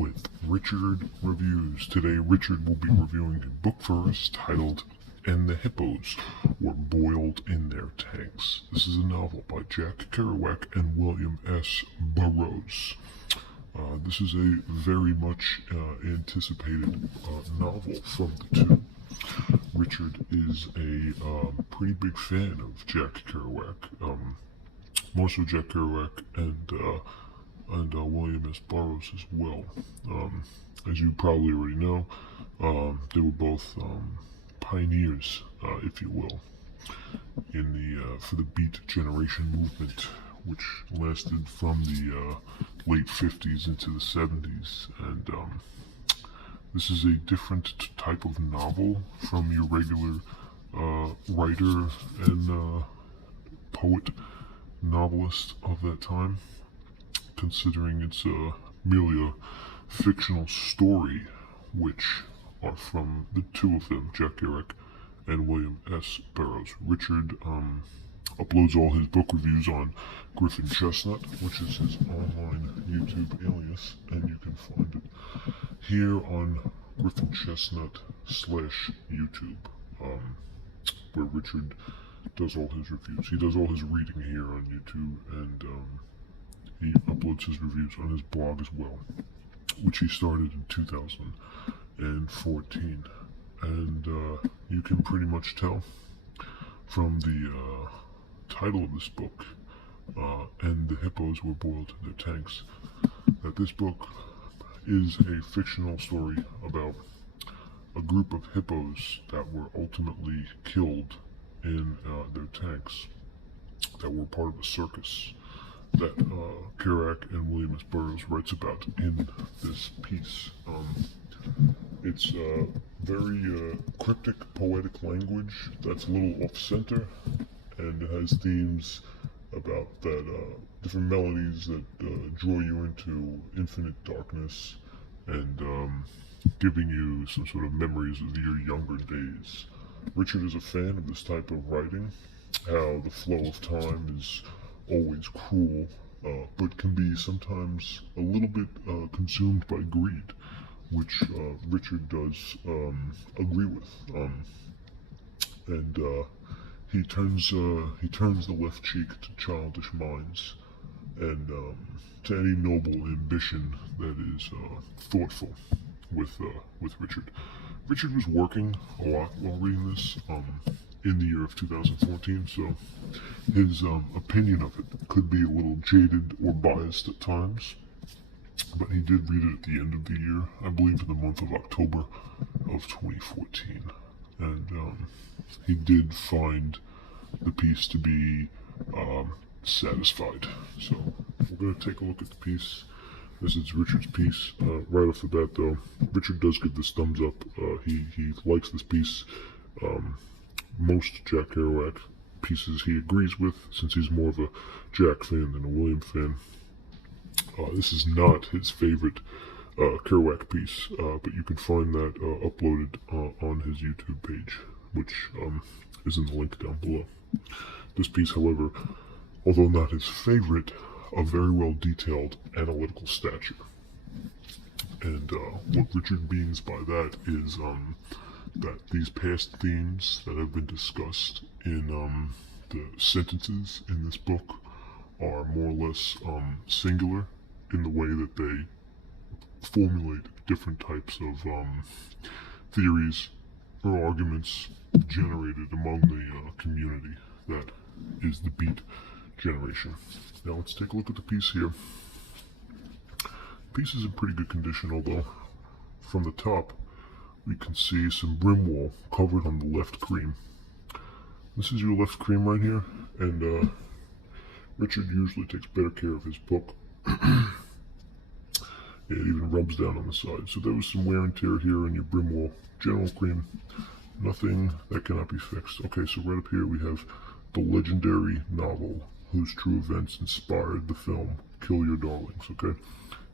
with Richard Reviews. Today, Richard will be reviewing a book for us titled "And the Hippos Were Boiled in Their Tanks." This is a novel by Jack Kerouac and William S. Burroughs. This is a very much anticipated novel from the two. Richard is a pretty big fan of Jack Kerouac, more so Jack Kerouac and William S. Burroughs as well. As you probably already know, they were both pioneers, if you will, in the for the Beat Generation movement, which lasted from the late 50s into the 70s, and this is a different type of novel from your regular writer and poet novelist of that time, considering it's merely a fictional story, which are from the two of them, Jack Kerouac and William S. Burroughs. Richard uploads all his book reviews on Griffin Chestnut, which is his online YouTube alias, and you can find it here on Griffin Chestnut /YouTube, where Richard does all his reviews. He does all his reading here on YouTube, and he uploads his reviews on his blog as well, which he started in 2014. And you can pretty much tell from the title of this book, "And the Hippos Were Boiled in Their Tanks," that this book is a fictional story about a group of hippos that were ultimately killed in their tanks, that were part of a circus that Kerouac and William S. Burroughs writes about in this piece. It's very cryptic, poetic language that's a little off-center, and it has themes about that, different melodies that draw you into infinite darkness and giving you some sort of memories of your younger days. Richard is a fan of this type of writing, how the flow of time is always cruel, but can be sometimes a little bit consumed by greed, which Richard does agree with, and he turns the left cheek to childish minds and to any noble ambition that is thoughtful with Richard. Richard was working a lot while reading this in the year of 2014, so his opinion of it could be a little jaded or biased at times, but he did read it at the end of the year, I believe in the month of October of 2014, and he did find the piece to be satisfied. So we're going to take a look at the piece. This is Richard's piece. Right off the bat, though, Richard does give this thumbs up. He likes this piece. Most Jack Kerouac pieces he agrees with, since he's more of a Jack fan than a William fan. This is not his favorite Kerouac piece, but you can find that uploaded on his YouTube page, which is in the link down below. This piece, however, although not his favorite, a very well detailed analytical stature. And what Richard means by that is that these past themes that have been discussed in the sentences in this book are more or less singular in the way that they formulate different types of theories or arguments generated among the community that is the Beat Generation. Now let's take a look at the piece here. The piece is in pretty good condition, although from the top we can see some brim wall covered on the left cream. This is your left cream right here, and Richard usually takes better care of his book. It even rubs down on the side. So there was some wear and tear here in your brim wall. General cream, nothing that cannot be fixed. Okay, so right up here we have the legendary novel whose true events inspired the film Kill Your Darlings, okay?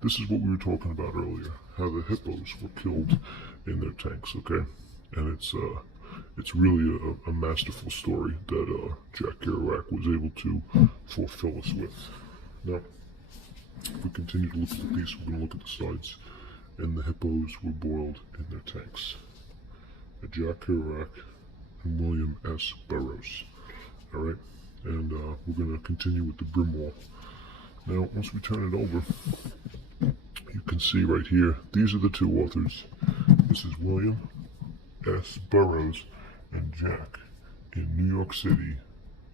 This is what we were talking about earlier, how the hippos were killed in their tanks, okay? And it's really a masterful story that Jack Kerouac was able to fulfill us with. Now, if we continue to look at the piece, we're going to look at the sides and the Hippos were boiled in their tanks. Jack Kerouac and William S. Burroughs. Alright, and we're going to continue with the brim wall. Now, once we turn it over, you can see right here, these are the two authors. This is William S. Burroughs and Jack in New York City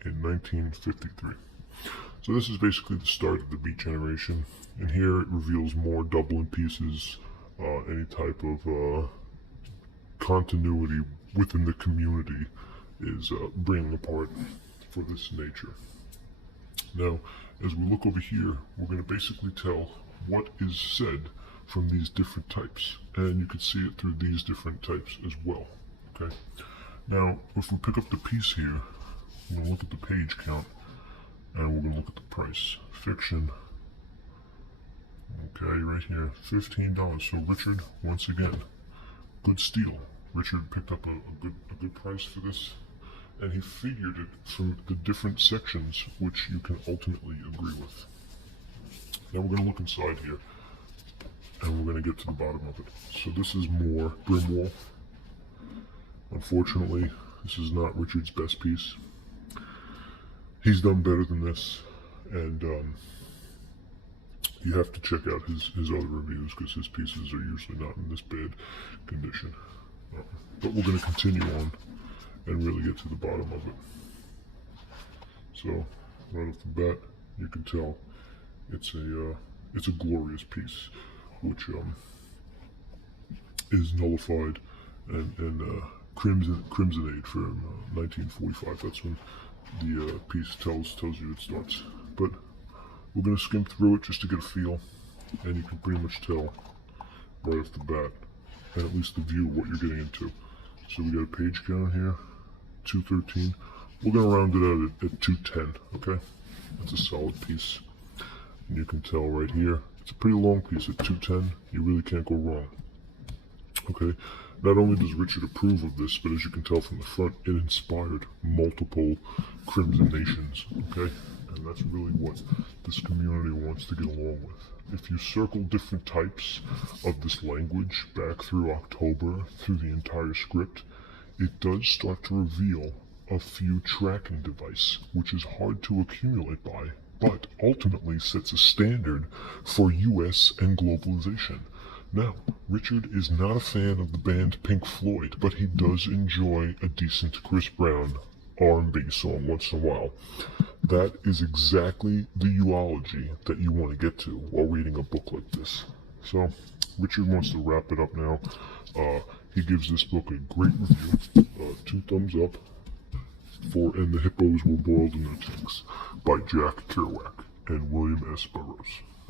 in 1953. So this is basically the start of the Beat generation, and here it reveals more Dublin pieces, any type of continuity within the community is bringing apart for this nature. Now, as we look over here, we're going to basically tell what is said from these different types, and you can see it through these different types as well. Okay. Now, if we pick up the piece here, we're going to look at the page count, and we're going to look at the price. Fiction. Okay, right here, $15. So Richard, once again, good steal. Richard picked up a good price for this, and he figured it from the different sections, which you can ultimately agree with. Now we're going to look inside here, and we're going to get to the bottom of it. So this is more Brimwall. Unfortunately, this is not Richard's best piece. He's done better than this, and you have to check out his other reviews, because his pieces are usually not in this bad condition. But we're going to continue on and really get to the bottom of it. So right off the bat, you can tell it's a glorious piece, which is nullified and crimsonade from 1945. That's when the piece tells you it starts. But we're going to skim through it just to get a feel, and you can pretty much tell right off the bat, and at least the view, what you're getting into. So we got a page count here, 213. We're going to round it out at 210, okay? That's a solid piece. And you can tell right here, it's a pretty long piece at 210. You really can't go wrong. Okay, not only does Richard approve of this, but as you can tell from the front, it inspired multiple Crimson Nations, okay? And that's really what this community wants to get along with. If you circle different types of this language back through October, through the entire script, it does start to reveal a few tracking device, which is hard to accumulate by, but ultimately sets a standard for US and globalization. Now, Richard is not a fan of the band Pink Floyd, but he does enjoy a decent Chris Brown R&B song once in a while. That is exactly the eulogy that you want to get to while reading a book like this. So, Richard wants to wrap it up now. He gives this book a great review, 2 thumbs up, for And the Hippos Were Boiled in Their Tanks by Jack Kerouac and William S. Burroughs.